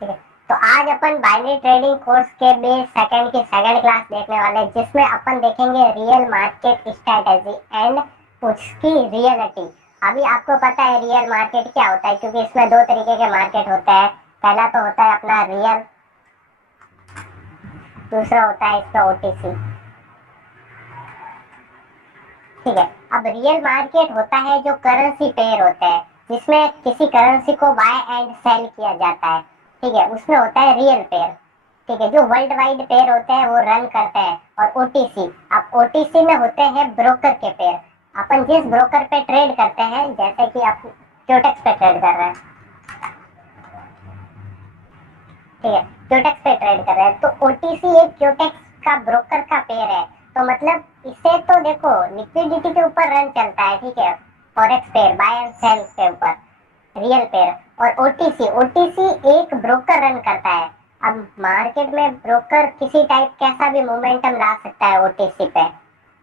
ठीक है। तो आज अपन बाइनरी ट्रेडिंग कोर्स के बेस सेकंड की सेकंड क्लास देखने वाले हैं, जिसमें अपन देखेंगे रियल मार्केट स्ट्रेटेजी एंड उसकी रियलिटी। अभी आपको पता है रियल मार्केट क्या होता है, क्योंकि इसमें दो तरीके के मार्केट होते हैं। पहला तो होता है अपना रियल, दूसरा होता है इसका ओटीसी। ठीक है। अब रियल मार्केट होता है जो करेंसी पेयर होते हैं, जिसमें किसी करेंसी को बाय एंड सेल किया जाता है। ठीक है, उसमें होता है रियल पेयर। ठीक है, जो वर्ल्ड वाइड पेयर होते हैं वो रन करते हैं। और ओटीसी, अब ओटीसी में होते हैं ब्रोकर के पेयर। अपन जिस ब्रोकर पे ट्रेड करते हैं, जैसे कि आप क्योटेक्स पे ट्रेड कर रहे हैं, ठीक है, क्योटेक्स पे ट्रेड कर रहे हैं, तो ओटीसी एक क्योटेक्स का ब्रोकर का पेयर है। तो मतलब इससे तो देखो लिक्विडिटी के ऊपर रन चलता है। ठीक है, forex pair buy and sell के ऊपर रियल पेयर। और ओटीसी, ओटीसी एक ब्रोकर रन करता है। अब मार्केट में ब्रोकर किसी टाइप कैसा भी मोमेंटम ला सकता है ओटीसी पे,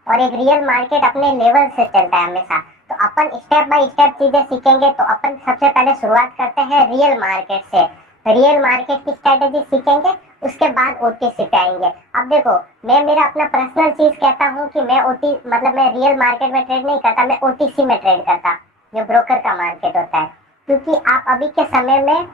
और एक रियल मार्केट अपने लेवल से चलता है हमेशा। तो अपन स्टेप बाय स्टेप चीजें सीखेंगे। तो अपन सबसे पहले शुरुआत करते हैं रियल मार्केट से। रियल मार्केट की स्ट्रेटेजी सीखेंगे, उसके बाद ओटीसी पे आएंगे। अब देखो, मैं मेरा अपना पर्सनल चीज कहता हूँ कि मैं मैं रियल मार्केट में ट्रेड नहीं करता, मैं ओटीसी में ट्रेड करता, जो ब्रोकर का मार्केट होता है। क्योंकि आप अभी के समय में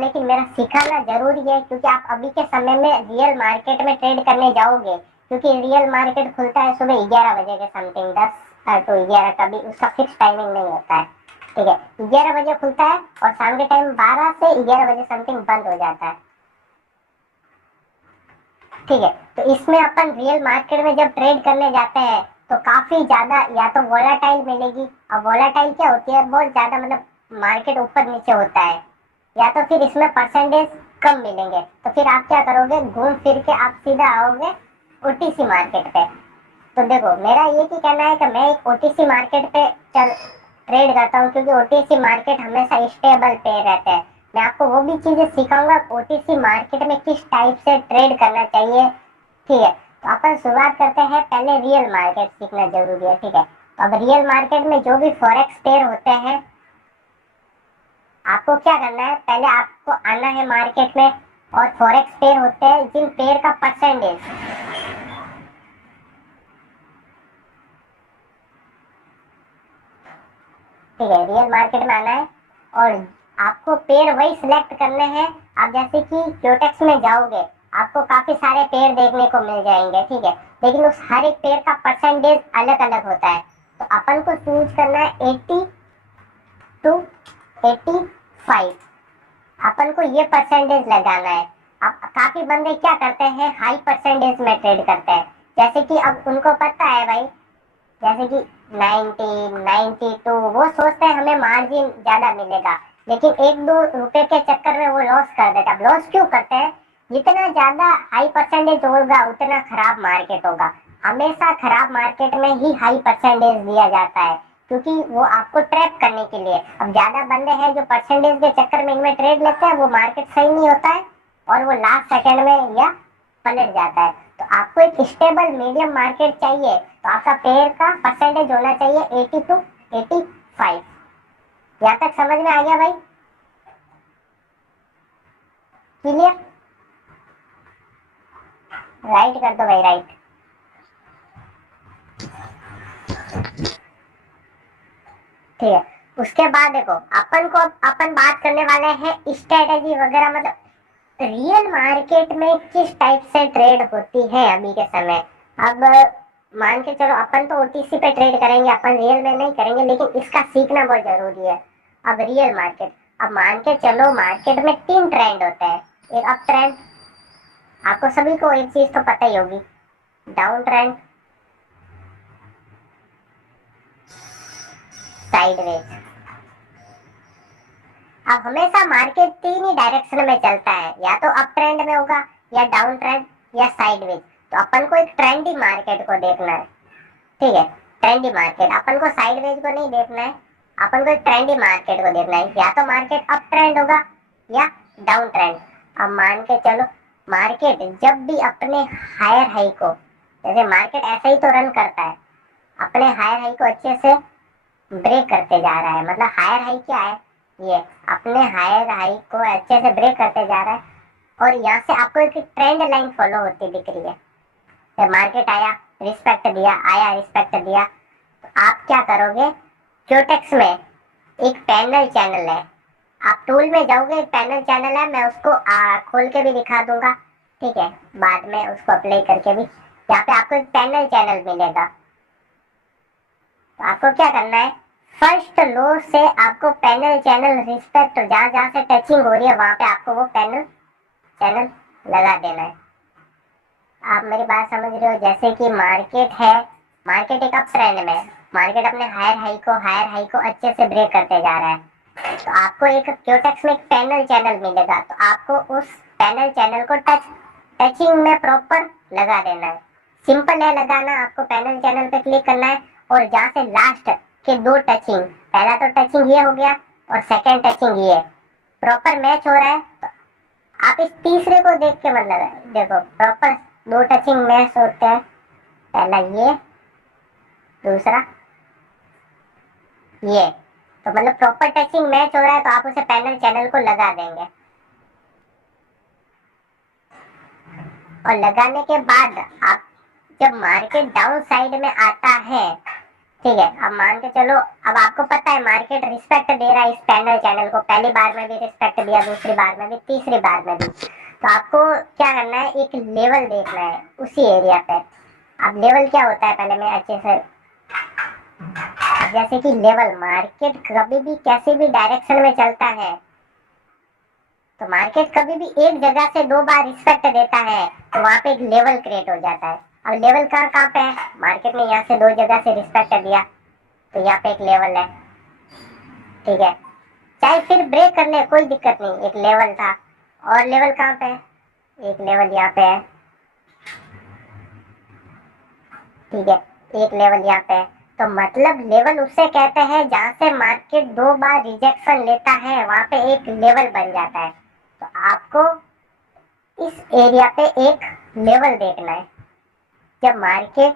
लेकिन मेरा सिखाना जरूरी है, क्योंकि आप अभी के समय में रियल मार्केट में ट्रेड करने जाओगे, क्योंकि रियल मार्केट खुलता है सुबह 11 बजे के समथिंग, 10 to 11, कभी उसका फिक्स टाइमिंग नहीं होता है। ठीक है, 11 बजे खुलता है और शाम के टाइम 12 से 11 बजे समथिंग बंद हो जाता है। ठीक है, तो इसमें अपन रियल मार्केट में जब ट्रेड करने जाते हैं तो काफी ज्यादा या तो वोलाटाइल मिलेगी। अब वोलाटाइल क्या होती है, बहुत ज्यादा, मतलब मार्केट ऊपर नीचे होता है, या तो फिर इसमें परसेंटेज कम मिलेंगे। तो फिर आप क्या करोगे, घूम फिर के आप सीधा आओगे ओटीसी मार्केट पे। तो देखो, मेरा ये की कहना है कि मैं एक ओटीसी मार्केट पे चल ट्रेड करता हूँ, क्योंकि ओटीसी मार्केट हमेशा स्टेबल पे रहते हैं। मैं आपको वो भी चीजें सिखाऊंगा ओटीसी मार्केट में किस टाइप से ट्रेड करना चाहिए। ठीक है, तो अपन शुरुआत करते हैं, पहले रियल मार्केट सीखना जरूरी है। ठीक है, तो अब रियल मार्केट में जो भी फॉरेक्स पेयर होते हैं, आपको क्या करना है, पहले आपको आना है मार्केट में। और फॉरेक्स पेयर होते हैं जिन पेयर का परसेंटेज, ठीक है, रियल मार्केट में आना है और आपको पेयर वही सिलेक्ट करने हैं। आप जैसे कि क्योटेक्स में जाओगे, आपको काफी सारे पेयर देखने को मिल जाएंगे। ठीक है, लेकिन उस हर एक पेयर का परसेंटेज अलग अलग होता है। तो अपन को चूज करना है 80 to 85, अपन को ये परसेंटेज लगाना है। अब काफी बंदे क्या करते हैं, हाई परसेंटेज में ट्रेड करते हैं। जैसे कि अब उनको पता है भाई, जैसे कि 90, 92, वो सोचते हैं हमें मार्जिन ज्यादा मिलेगा, लेकिन 1-2 रुपए के चक्कर में वो लॉस कर देता है। लॉस क्यों करते हैं, जितना ज्यादा हाई परसेंटेज होगा उतना खराब मार्केट होगा। हमेशा खराब मार्केट में ही हाई परसेंटेज दिया जाता है, क्योंकि वो आपको ट्रैप करने के लिए। अब ज्यादा बंदे हैं जो परसेंटेज के चक्कर में इनमें ट्रेड लेते हैं, वो मार्केट सही नहीं होता है और वो लास्ट सेकंड में या पलट जाता है। तो आपको एक स्टेबल मीडियम मार्केट चाहिए, तो आपका पेयर का परसेंटेज होना चाहिए 80 to 85। यहाँ तक समझ में आ गया भाई, क्लियर? राइट कर दो भाई, राइट। ठीक है, उसके बाद देखो, अपन बात करने वाले हैं स्ट्रेटेजी वगैरह, मतलब रियल मार्केट में किस टाइप से ट्रेड होती है अभी के समय। अब मान के चलो अपन तो ओटीसी पे ट्रेड करेंगे, अपन रियल में नहीं करेंगे, लेकिन इसका सीखना बहुत जरूरी है। अब रियल मार्केट, अब मान के चलो मार्केट में 3 ट्रेंड होते हैं। एक अप ट्रेंड, आपको सभी को एक चीज तो पता ही होगी, डाउन ट्रेंड, साइडवेज। अब हमेशा मार्केट 3 ही डायरेक्शन में चलता है, या तो अप ट्रेंड में होगा, या डाउन ट्रेंड, या साइडवेज। तो अपन को एक ट्रेंडी मार्केट को देखना है। ठीक है, ट्रेंडी मार्केट, अपन को साइडवेज को नहीं देखना है, अपन को एक ट्रेंडी मार्केट को देखना है। या तो मार्केट अप ट्रेंड होगा या डाउन ट्रेंड। अब मान के चलो मार्केट जब भी अपने हायर हाई को, जैसे मार्केट ऐसे ही तो रन करता है, अपने हायर हाई को अच्छे से ब्रेक करते जा रहा है, मतलब हायर हाई क्या है, ये अपने हायर हाई को अच्छे से ब्रेक करते जा रहा है, और यहाँ से आपको एक ट्रेंड लाइन फॉलो होती दिख रही है। जब मार्केट आया, रिस्पेक्ट दिया, आया, रिस्पेक्ट दिया, तो आप क्या करोगे, क्यूटेक्स में एक पैनल चैनल है, आप टूल में जाओगे, एक पैनल चैनल है, मैं उसको खोल के भी दिखा दूंगा, ठीक है, बाद में उसको अप्लाई करके भी। यहाँ पे आपको एक पैनल चैनल मिलेगा, तो आपको क्या करना है, फर्स्ट लो से आपको पैनल चैनल रिस्पेक्ट, जहां जहां से टचिंग हो रही है वहां पे आपको वो पैनल चैनल लगा देना है। आप मेरी बात समझ रहे हो, जैसे कि मार्केट है, मार्केट एक अप ट्रेंड में, मार्केट अपने हायर हाई को अच्छे से ब्रेक करते जा रहा है, तो आपको एक क्यूटेक्स में एक पैनल चैनल मिलेगा, तो आपको उस पैनल चैनल को टचिंग में प्रॉपर लगा देना है। सिंपल है लगाना, आपको पैनल चैनल पे क्लिक करना है, और जहाँ से लास्ट के दो टचिंग, पहला तो टचिंग ये हो गया और सेकेंड टचिंग ये प्रॉपर मैच हो रहा है, तो आप इस तीसरे को देख के मतलब देखो प्रॉपर दो टचिंग मैच होते हैं, पहला ये, दूसरा ये, तो मतलब प्रॉपर टचिंग मैच हो रहा है, तो आप उसे पैनल चैनल को लगा देंगे। और लगाने के बाद आप जब मार्केट डाउन साइड में आता है, ठीक है, अब मान के चलो, अब आपको पता है मार्केट रिस्पेक्ट दे रहा है इस पैनल चैनल को, पहली बार में भी रिस्पेक्ट दिया, दूसरी बार में भी, तीसरी बार में भी, तो आपको क्या करना है, एक लेवल देखना है उसी एरिया पे। अब लेवल क्या होता है पहले मैं अच्छे से, जैसे कि लेवल, मार्केट कभी भी कैसे भी डायरेक्शन में चलता है, तो मार्केट कभी भी एक जगह से दो बार रिस्पेक्ट देता है, तो वहां पे एक लेवल क्रिएट हो जाता है। अब लेवल कहाँ पे है, मार्केट ने यहाँ से दो जगह से रिस्पेक्ट दिया, तो यहाँ पे एक लेवल है, ठीक है, चाहे फिर ब्रेक कर ले कोई दिक्कत नहीं, एक लेवल था, और लेवल कहाँ पे है, एक लेवल यहाँ पे है, ठीक है, एक लेवल यहाँ पे है, तो मतलब लेवल उससे कहते हैं जहाँ से मार्केट दो बार रिजेक्शन लेता है, वहां पे एक लेवल बन जाता है, तो आपको इस एरिया पे एक लेवल देखना है। जब मार्केट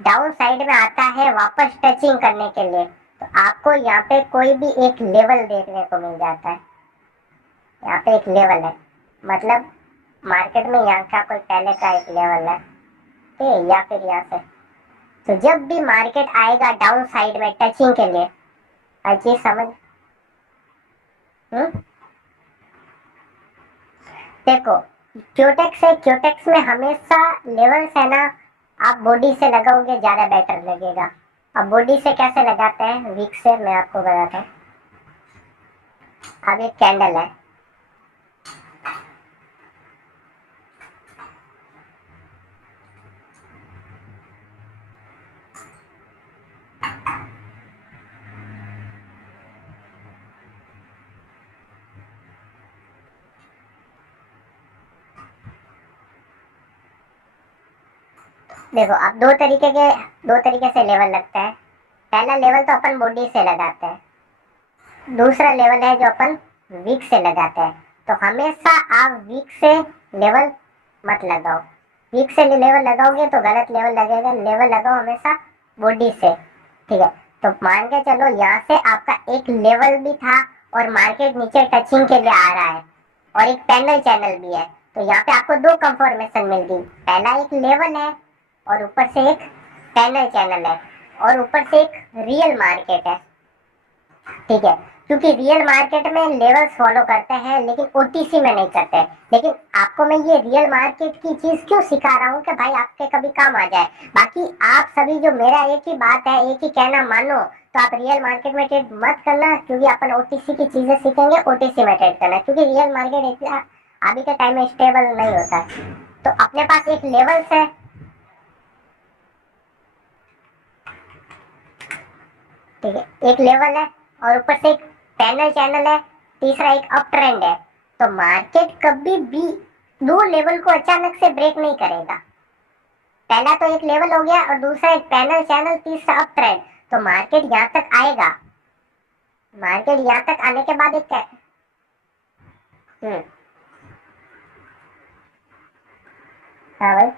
डाउन साइड में आता है वापस टचिंग करने के लिए, तो आपको यहाँ पे कोई भी एक लेवल देखने को मिल जाता है, यहाँ पे एक लेवल है, मतलब मार्केट में यहाँ का कोई पहले का एक लेवल है, ठीक है, या फिर यहाँ से, तो जब भी मार्केट आएगा डाउन साइड में टचिंग के लिए, हर चीज समझ, देखो क्यूटेक्स है, क्यूटेक्स में हमेशा लेवल्स है ना, आप बॉडी से लगाओगे ज्यादा बेटर लगेगा। अब बॉडी से कैसे लगाते हैं, वीक से मैं आपको बताता हूँ। अब एक कैंडल है, देखो अब दो तरीके से लेवल लगता है। पहला लेवल तो अपन बॉडी से लगाते हैं, दूसरा लेवल है जो अपन वीक से लगाते हैं। तो हमेशा आप वीक से लेवल मत लगाओ, वीक से लेवल लगाओगे तो गलत लेवल लगेगा, लेवल लगाओ हमेशा बॉडी से, ठीक है। तो मान के चलो यहाँ से आपका एक लेवल भी था और मार्केट नीचे टचिंग के लिए आ रहा है, और एक पैनल चैनल भी है, तो यहाँ पे आपको दो कंफर्मेशन मिल गई, पहला एक लेवल है और ऊपर से एक पैनल चैनल है, और ऊपर से एक रियल मार्केट है, ठीक है। क्योंकि रियल मार्केट में लेवल्स फॉलो करते हैं लेकिन ओटीसी में नहीं करते। लेकिन आपको मैं ये रियल मार्केट की चीज क्यों सिखा रहा हूँ कि भाई आपके कभी काम आ जाए। बाकी आप सभी जो मेरा एक ही बात है, एक ही कहना मानो, तो आप रियल मार्केट में ट्रेड मत करना, क्योंकि अपन ओटीसी की चीजें सीखेंगे, ओटीसी में ट्रेड करना, क्योंकि रियल मार्केट इतना अभी के टाइम में स्टेबल नहीं होता। तो अपने पास एक लेवल्स है, ठीक है, एक लेवल है और ऊपर से एक पैनल चैनल है, तीसरा एक अप ट्रेंड है। तो मार्केट कभी भी दो लेवल को अचानक से ब्रेक नहीं करेगा। पहला तो एक लेवल हो गया और दूसरा एक पैनल चैनल, तीसरा अप ट्रेंड। तो मार्केट यहाँ तक आएगा, मार्केट यहाँ तक आने के बाद एक क्या, हम्म, हाँ भाई,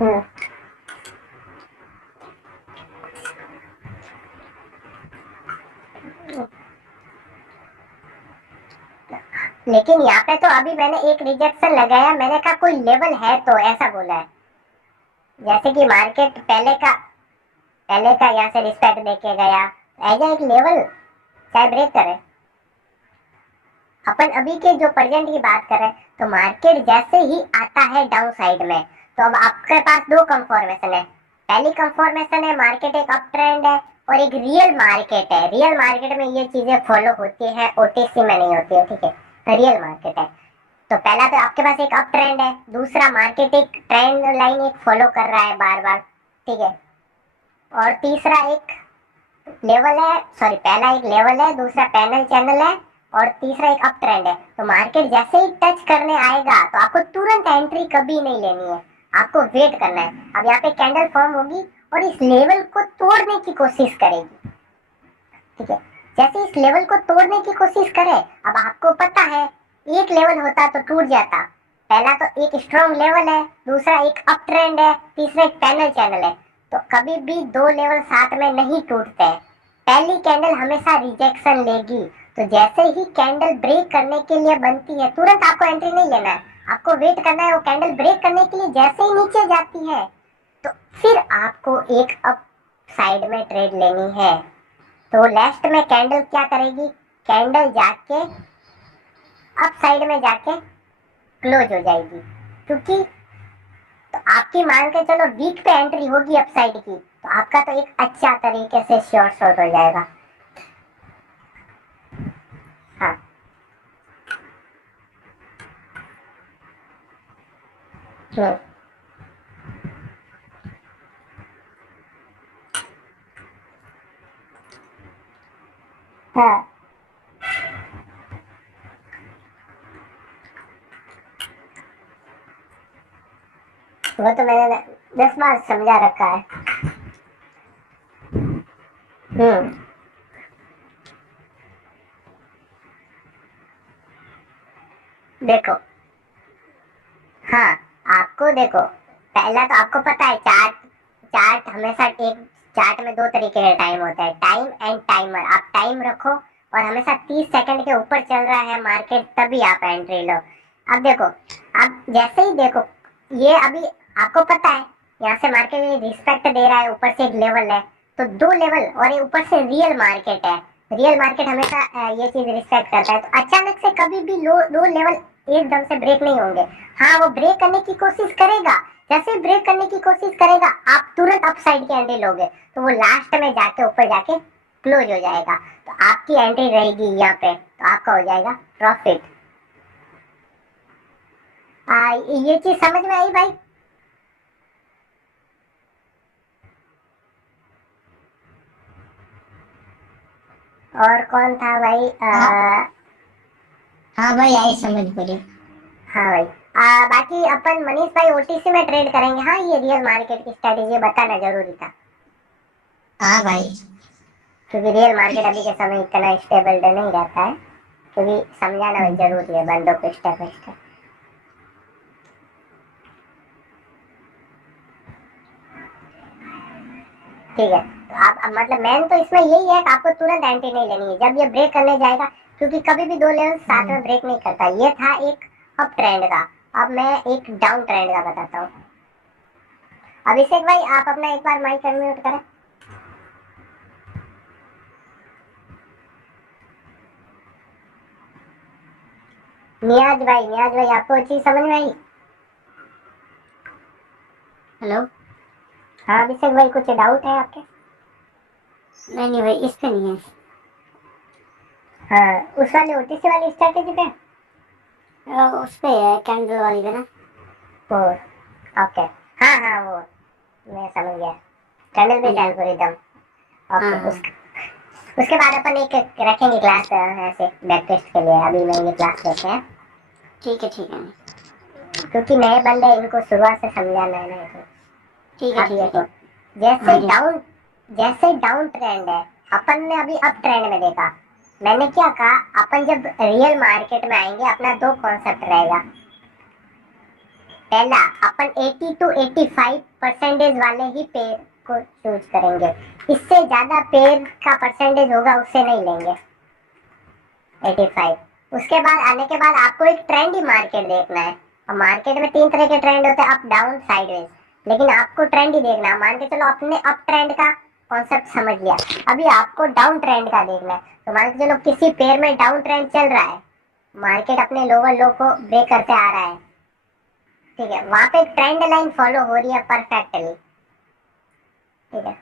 हम्म, लेकिन यहाँ पे तो अभी मैंने एक रिजेक्शन लगाया, मैंने कहा कोई लेवल है तो, ऐसा बोला है। जैसे कि मार्केट पहले का यहाँ से रिस्पेक्ट देके गया, ऐसा एक लेवल चाहे ब्रेक करे। अपन अभी के जो प्रेजेंट की बात करें तो मार्केट जैसे ही आता है डाउन साइड में, तो अब आपके पास दो कंफर्मेशन है। पहली कंफर्मेशन है मार्केट एक अप ट्रेंड है, और एक रियल मार्केट है। रियल मार्केट में ये चीजें फॉलो होती है, ओटीसी में नहीं होती है, ठीक है, रियल मार्केट है। तो पहला तो आपके पास एक अप ट्रेंड है, दूसरा मार्केट एक ट्रेंड लाइन एक फॉलो कर रहा है बार बार, ठीक है, और तीसरा एक लेवल है, सॉरी पहला एक लेवल है, दूसरा पैनल चैनल है, और तीसरा एक अप ट्रेंड है। तो मार्केट जैसे ही टच करने आएगा तो आपको तुरंत एंट्री कभी नहीं लेनी है, आपको वेट करना है। अब यहाँ पे कैंडल फॉर्म होगी और इस लेवल को तोड़ने की कोशिश करेगी, ठीक है। जैसे इस लेवल को तोड़ने की कोशिश करे, अब आपको पता है एक लेवल होता तो टूट जाता। पहला तो एक स्ट्रॉन्ग लेवल है, दूसरा एक अप ट्रेंड है, तीसरा एक पैनल चैनल है। तो कभी भी दो लेवल साथ में नहीं टूटते हैं, पहली कैंडल हमेशा रिजेक्शन लेगी। तो जैसे ही कैंडल ब्रेक करने के लिए बनती है, तुरंत आपको एंट्री नहीं लेना है, आपको वेट करना है। वो कैंडल ब्रेक करने के लिए जैसे ही नीचे जाती है, तो फिर आपको एक अप साइड में ट्रेड लेनी है। तो लास्ट में कैंडल क्या करेगी, कैंडल जाके अप साइड में जाके क्लोज हो जाएगी, क्योंकि तो आपकी मान के चलो वीक पे एंट्री होगी अप साइड की, तो आपका तो एक अच्छा तरीके से शॉर्ट शॉर्ट हो जाएगा। हाँ हाँ, वो तो मैंने 10 बार समझा रखा है। हम्म, देखो, हाँ, आपको देखो, पहला तो आपको पता है चार्ट चार्ट हमेशा एक चार्ट में दो तरीके का टाइम होता है, टाइम एंड टाइमर। आप टाइम रखो और हमेशा 30 सेकंड के ऊपर चल रहा है मार्केट, तभी आप एंट्री लो। अब देखो, अब जैसे ही देखो, ये अभी आपको पता है यहाँ से मार्केट रिस्पेक्ट दे रहा है, ऊपर से एक लेवल है, तो दो लेवल, और ये ऊपर से रियल मार्केट है। रियल मार्केट हमेशा ये चीज रिस्पेक्ट करता है, तो अचानक से कभी भी दो लेवल एकदम से ब्रेक नहीं होंगे। हाँ, वो ब्रेक करने की कोशिश करेगा, जैसे ब्रेक करने की कोशिश करेगा आप तुरंत अप साइड की एंट्री लोगे, तो वो लास्ट में जाके ऊपर जाके क्लोज हो जाएगा, तो आपकी एंट्री रहेगी यहाँ पे, तो आपका हो जाएगा प्रॉफिट। ये चीज समझ में आई भाई? और कौन था भाई? हाँ हाँ भाई, आई समझ पड़ी। हाँ भाई, बाकी अपन मनीष भाई ओटीसी में ट्रेड करेंगे। हाँ, ये रियल मार्केट की स्ट्रेटेजी बताना जरूरी था, हाँ भाई। क्योंकि रियल मार्केट अभी के समय इतना स्टेबल नहीं रहता है, क्योंकि समझाना भाई जरूरी है बंदों को स्टेप बाय स्टेप। ठीक है, तो आप अब मतलब मेन तो इसमें यही है कि आपको तुरंत एंट्री नहीं लेनी है जब ये ब्रेक करने जाएगा, क्योंकि कभी भी दो लेवल साथ में ब्रेक नहीं करता। ये था एक अप ट्रेंड का, अब मैं एक डाउन ट्रेंड का बताता हूँ। अभिषेक भाई, आप अपना एक बार माइक अनम्यूट करें। नियाज भाई आपको चीज समझ में आई? हेलो। हाँ अभिषेक भाई, कुछ डाउट है आपके? नहीं भाई, इस पे नहीं है। हाँ, उस वाली ओटीसी वाली स्ट्रेटेजी पे। उस पे है, कैंडल वाली पे ना। वो ओके, हाँ हाँ, वो मैं समझ गया, कैंडल बेस्ड एल्गोरिदम। ओके, हाँ उसके बाद अपन एक रखेंगे क्लास ऐसे बैक टेस्ट के लिए। अभी मैं ये क्लास लेते हैं, ठीक है, ठीक है, क्योंकि नए बंदे इनको शुरुआत से समझाना है ना, तो ठीक है, अब ठीक है, देखो, ठीक जैसे है। डाउन जैसे डाउन ट्रेंड है, अपन ने अभी अप ट्रेंड में देखा। मैंने क्या कहा, अपन जब रियल मार्केट में आएंगे अपना दो कॉन्सेप्ट रहेगा। पहला, अपन 80 to 85% वाले ही पेड़ को चूज करेंगे। इससे ज्यादा पेयर का परसेंटेज होगा उससे नहीं लेंगे 85। उसके बाद आने के बाद आपको एक ट्रेंडी मार्केट देखना है। और मार्केट में 3 तरह के ट्रेंड होते हैं, अप डाउन साइडवेज। लेकिन आपको ट्रेंड ही देखना है। मान के चलो अपने अप ट्रेंड का कॉन्सेप्ट समझ लिया, अभी आपको डाउन ट्रेंड का देखना है। तो मान के चलो किसी पेयर में डाउन ट्रेंड चल रहा है, मार्केट अपने लोअर लो को ब्रेक करते आ रहा है, ठीक है, वहां पे एक ट्रेंड लाइन फॉलो हो रही है परफेक्टली, ठीक है,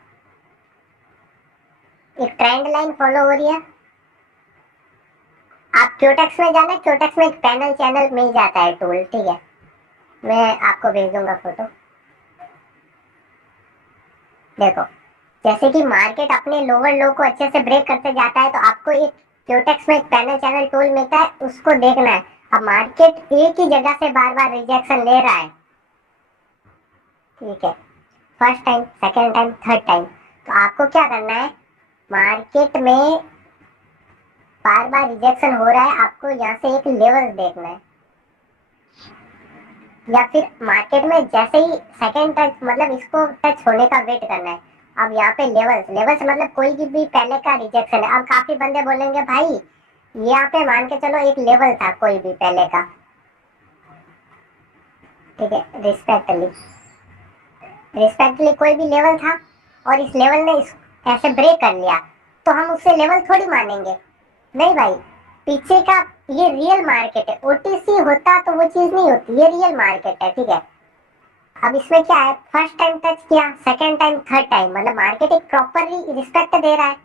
एक ट्रेंड लाइन फॉलो हो रही है। आप क्यूटेक्स में जाना, क्यूटेक्स में एक पैनल चैनल मिल जाता है टूल, ठीक है, मैं आपको भेज दूंगा फोटो। देखो जैसे कि मार्केट अपने लोअर लो को अच्छे से ब्रेक करते जाता है, तो आपको एक क्यूटेक्स में एक पैनल चैनल टूल मिलता है, उसको देखना है। अब मार्केट एक ही जगह से बार बार रिजेक्शन ले रहा है, ठीक है, first time, second time, third time, तो आपको क्या करना है, मार्केट में बार बार रिजेक्शन हो रहा है, आपको यहाँ से एक लेवल देखना है। या फिर मार्केट में जैसे ही सेकेंड टच मतलब इसको टच होने का वेट करना है। अब यहाँ पे लेवल्स, लेवल्स मतलब कोई भी पहले का रिजेक्शन है। अब काफी बंदे बोलेंगे भाई यहाँ पे मान के चलो एक लेवल था कोई भी पहले का, ठीक है, रिस्पेक्टली कोई भी लेवल था और इस लेवल ने ऐसे ब्रेक कर लिया, तो हम उससे लेवल थोड़ी मानेंगे, नहीं भाई, पीछे का ये रियल मार्केट है। ओटीसी होता तो वो चीज नहीं होती, ये रियल मार्केट है, ठीक है। अब इसमें क्या है, फर्स्ट टाइम टच किया, सेकेंड टाइम, थर्ड टाइम, मतलब मार्केट एक प्रॉपरली रिस्पेक्ट दे रहा है।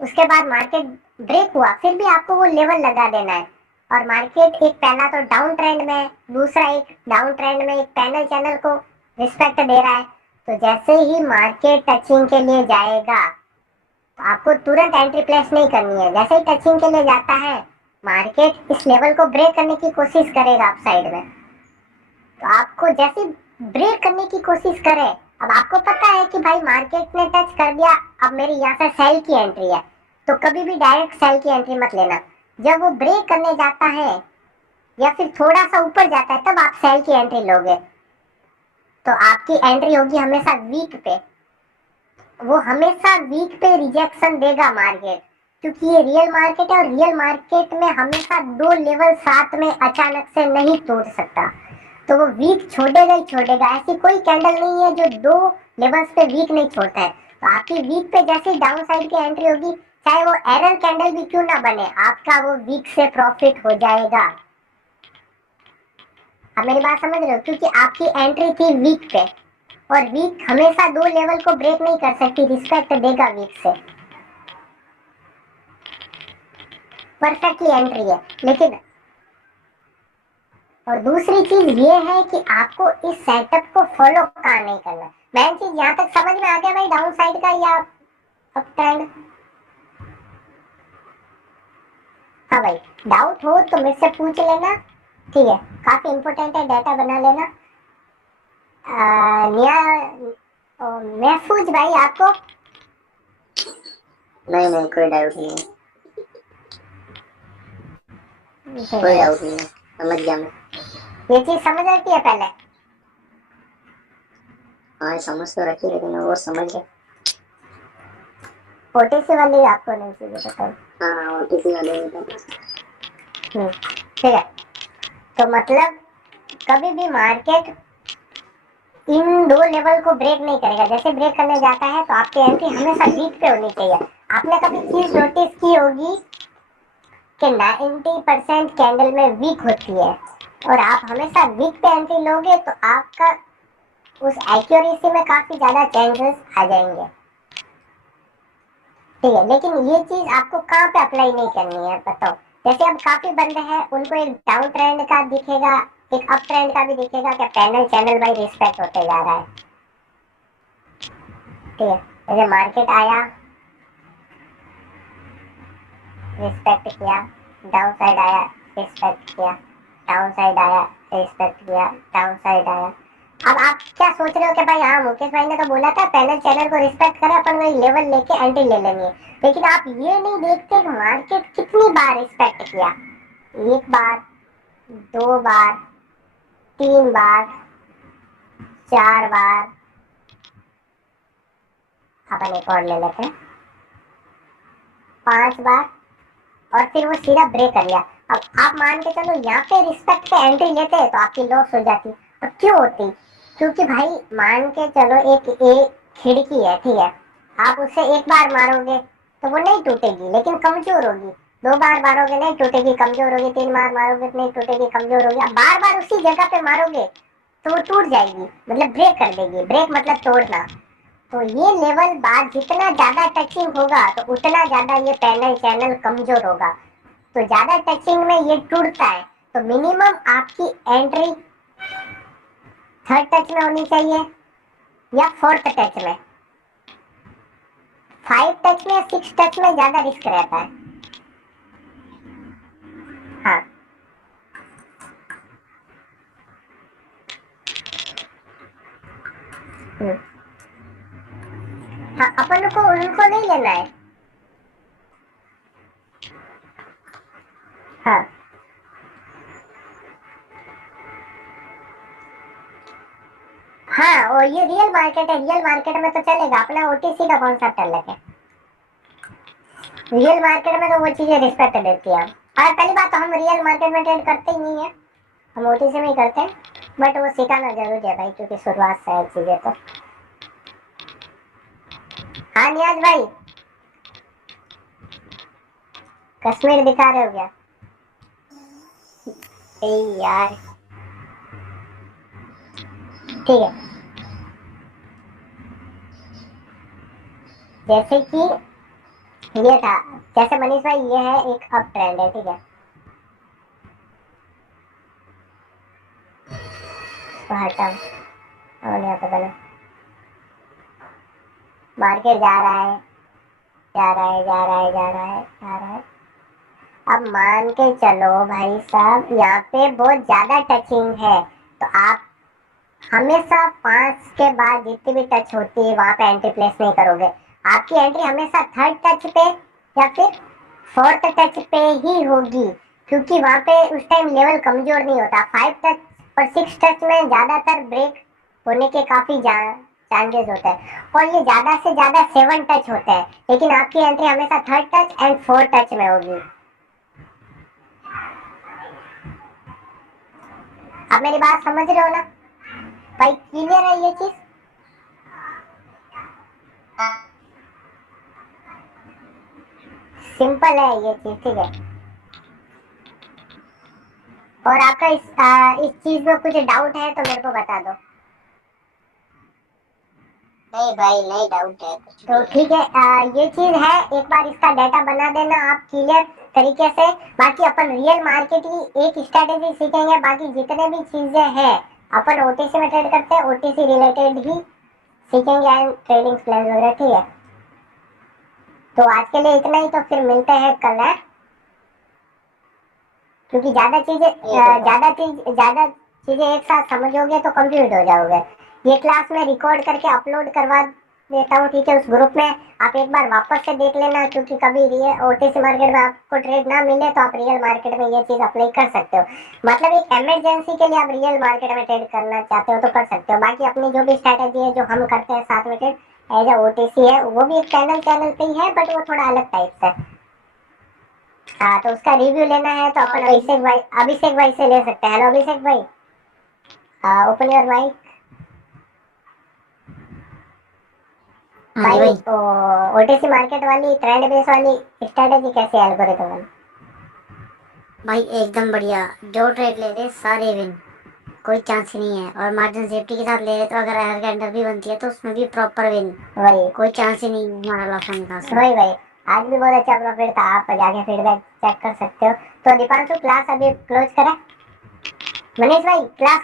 उसके बाद मार्केट ब्रेक हुआ, फिर भी आपको वो लेवल लगा देना है। और मार्केट एक पहला तो डाउन ट्रेंड में है, दूसरा एक डाउन ट्रेंड में एक पैनल चैनल को रिस्पेक्ट दे रहा है। तो जैसे ही मार्केट टचिंग के लिए जाएगा, तो आपको तुरंत एंट्री प्लेस नहीं करनी है। जैसे ही टचिंग के लिए जाता है, मार्केट इस लेवल को ब्रेक करने की कोशिश करेगा अप साइड में, तो आपको जैसे ब्रेक करने की कोशिश करे, अब आपको पता है कि भाई मार्केट ने टच कर दिया, अब मेरी यहाँ से सेल की एंट्री है, तो कभी भी डायरेक्ट सेल की एंट्री मत लेना। जब वो ब्रेक करने जाता है या फिर थोड़ा सा ऊपर जाता है, तब आप सेल की एंट्री लोगे। तो आपकी एंट्री होगी हमेशा वीक पे, वो हमेशा वीक पे रिजेक्शन देगा मार्केट, क्योंकि ये रियल मार्केट है और रियल मार्केट में हमेशा दो लेवल साथ में अचानक से नहीं टूट सकता, तो वो वीक छोड़ेगा ही छोड़ेगा। ऐसी कोई कैंडल नहीं है जो दो लेवल्स पे वीक नहीं छोड़ता है। तो आपकी वीक पे जैसे डाउन साइड की एंट्री होगी, चाहे वो एरर कैंडल भी क्यों ना बने, आपका वो वीक से प्रॉफिट हो जाएगा। आप मेरी बात समझ रहे हो, क्योंकि आपकी एंट्री थी वीक पे, और वीक हमेशा दो लेवल को ब्रेक नहीं कर सकती, रिस्पेक्ट देगा वीक से, परफेक्टली एंट्री है। लेकिन और दूसरी चीज ये है कि आपको इस सेटअप को फॉलो कहाँ नहीं करना। मेन चीज यहाँ तक समझ में आ गया भाई, डाउन साइड का या अप ट्रेंड? हाँ भाई, डाउट हो तो मुझसे पूछ लेना, ठीक है, काफी इंपॉर्टेंट है, डाटा बना लेना। महफूज भाई आपको? नहीं नहीं, कोई डाउट नहीं है, कोई डाउट नहीं है, समझ गया मैं। ये चीज समझ रखी है पहले? हाँ समझ तो रखी, लेकिन वो समझ गया। ओटीसी वाली आपको नहीं चाहिए पता? हाँ ओटीसी वाले में तो ठीक है, तो मतलब कभी भी मार्केट इन दो लेवल को ब्रेक नहीं करेगा। जैसे ब्रेक करने जाता है तो आपकी एंट्री हमेशा वीक पे होनी चाहिए। आपने कभी चीज नोटिस की होगी कि 90% कैंडल में वीक होती है, और आप हमेशा वीक पे एंट्री लोगे तो आपका उस एक्यूरेसी में काफी ज्यादा चेंजेस आ जाएंगे, ठीक है। लेकिन ये चीज आपको कहाँ पे अप्लाई नहीं करनी है बताओ? जैसे अब काफी बंदे हैं, उनको एक डाउन ट्रेंड का दिखेगा, एक अप ट्रेंड का भी दिखेगा कि पैनल चैनल बाई रिस्पेक्ट होते जा रहा है, ठीक है। जैसे मार्केट आया, रिस्पेक्ट किया, डाउन साइड आया, रिस्पेक्ट किया, डाउन साइड आया, रिस्पेक्ट किया, डाउन साइड आया। अब आप क्या सोच रहे हो कि भाई हाँ मुकेश भाई ने तो बोला था पैनल चैनल को रिस्पेक्ट करें, अपन वही लेवल लेके एंट्री ले लेनी है। लेकिन आप ये नहीं देखते कि मार्केट कितनी बार रिस्पेक्ट किया, एक बार, दो बार, तीन बार, चार बार, अपन एक और ले लेते हैं, 5 बार, और फिर वो सीधा ब्रेक कर लिया। अब आप मान के चलो यहाँ पे रिस्पेक्ट पे एंट्री लेते तो आपकी लॉस हो जाती। और क्यों होती? क्योंकि भाई मान के चलो एक खिड़की है, ठीक है, आप उसे एक बार मारोगे तो वो नहीं टूटेगी लेकिन कमजोर होगी, 2 बार मारोगे नहीं टूटेगी कमजोर होगी, 3 बार मारोगे तो नहीं टूटेगी कमजोर होगी, अब बार बार उसी जगह पे मारोगे तो वो टूट जाएगी, मतलब ब्रेक कर देगी। ब्रेक मतलब तोड़ना। तो ये लेवल बार जितना ज्यादा टचिंग होगा तो उतना ज्यादा ये पैनल चैनल कमजोर होगा। तो ज्यादा टचिंग में ये टूटता है। तो मिनिमम आपकी एंट्री 3rd टच में होनी चाहिए या 4th टच में। 5 टच में या 6 टच में ज्यादा रिस्क रहता है। हाँ हाँ, अपन को उनको नहीं लेना है। हाँ हाँ, और ये रियल मार्केट है, रियल मार्केट में तो चलेगा। अपना ओटीसी का कौन सा टलक है? रियल मार्केट में तो वो चीजें रिस्पेक्ट देती है। और पहली बात तो हम रियल मार्केट में ट्रेड करते ही नहीं है, हम ओटीसी में ही करते हैं। बट वो सिखाना जरूरी है भाई, क्योंकि शुरुआत से है चीजें तो। हाँ नियाज भाई, कश्मीर दिखा रहे हो क्या? यार ठीक है, जैसे कि ये था, जैसे मनीष भाई ये है एक अप ट्रेंड है, ठीक है, तो हटाओ और यहाँ पे पहले मार्केट जा रहा है जा रहा है जा रहा है जा रहा है जा रहा है। अब मान के चलो भाई साहब यहाँ पे बहुत ज्यादा टचिंग है, तो आप हमेशा 5 के बाद जितनी भी टच होती है वहां पे एंट्री प्लेस नहीं करोगे। आपकी एंट्री हमेशा 3rd टच पे या फिर 4th टच पे ही होगी, क्योंकि वहां पे उस टाइम लेवल कमजोर नहीं होता। 5 टच और 6 टच में ज्यादातर ब्रेक होने के काफी चांसेस होते हैं, और ये ज्यादा से ज्यादा 7 टच होते हैं, लेकिन आपकी एंट्री हमेशा 3rd touch and 4th touch में होगी। आप मेरी बात समझ रहे हो ना भाई? क्लियर है ये चीज? सिंपल है ये चीज, ठीक है। और आपका इस चीज में कुछ डाउट है तो मेरे को बता दो। नहीं भाई, नहीं डाउट है कुछ तो भी। ठीक है, ये चीज है, एक बार इसका डाटा बना देना आप क्लियर तरीके से। बाकी अपन रियल मार्केट की एक स्ट्रेटेजी सीखेंगे, बाकी जितने भी चीजें हैं अपन ओटीसी में ट्रेड करते हैं, ओटीसी रिलेटेड ही सीखेंगे एंड ट्रेडिंग प्लान वगैरह, ठीक है। तो आज के लिए इतना ही, तो फिर मिलते हैं कल है, क्योंकि ज्यादा चीजें एक साथ समझोगे तो कंफ्यूज हो जाओगे। ये क्लास में रिकॉर्ड करके अपलोड करवा देता हूँ, ठीक है, उस ग्रुप में आप एक बार वापस से देख लेना, क्योंकि कभी ओटीसी मार्केट में आपको ट्रेड ना मिले तो आप रियल मार्केट में ये चीज अप्लाई कर सकते हो। मतलब एक इमरजेंसी के लिए आप रियल मार्केट में ट्रेड करना चाहते हो तो कर सकते हो। बाकी अपनी जो भी स्ट्रैटेजी है जो हम करते हैं साथ में ट्रेड एज ए ओटीसी है, वो भी एक चैनल पे ही है, बट वो थोड़ा अलग टाइप से। हाँ, तो उसका रिव्यू लेना है तो अपन अभिषेक भाई से ले सकते हैं। हेलो अभिषेक भाई, ओपन योर माइक भाई। ओटीसी मार्केट वाली ट्रेंड बेस वाली स्ट्रेटेजी कैसी है एल्गोरिथम वाली? भाई एकदम बढ़िया, जो ट्रेड ले रहे सारे विन, कोई चांस ही नहीं है। और मार्जिन सेफ्टी के साथ ले रहे तो अगर हर कैंडल भी बनती है तो उसमें भी प्रॉपर विन, वही कोई चांस ही नहीं हमारा लॉस होने का। वही भाई, आज भी बहुत अच्छा प्रॉफिट था, आप जाके फीडबैक चेक कर सकते हो। तो दीपांशु क्लास अभी क्लोज करें? मनीष भाई क्लास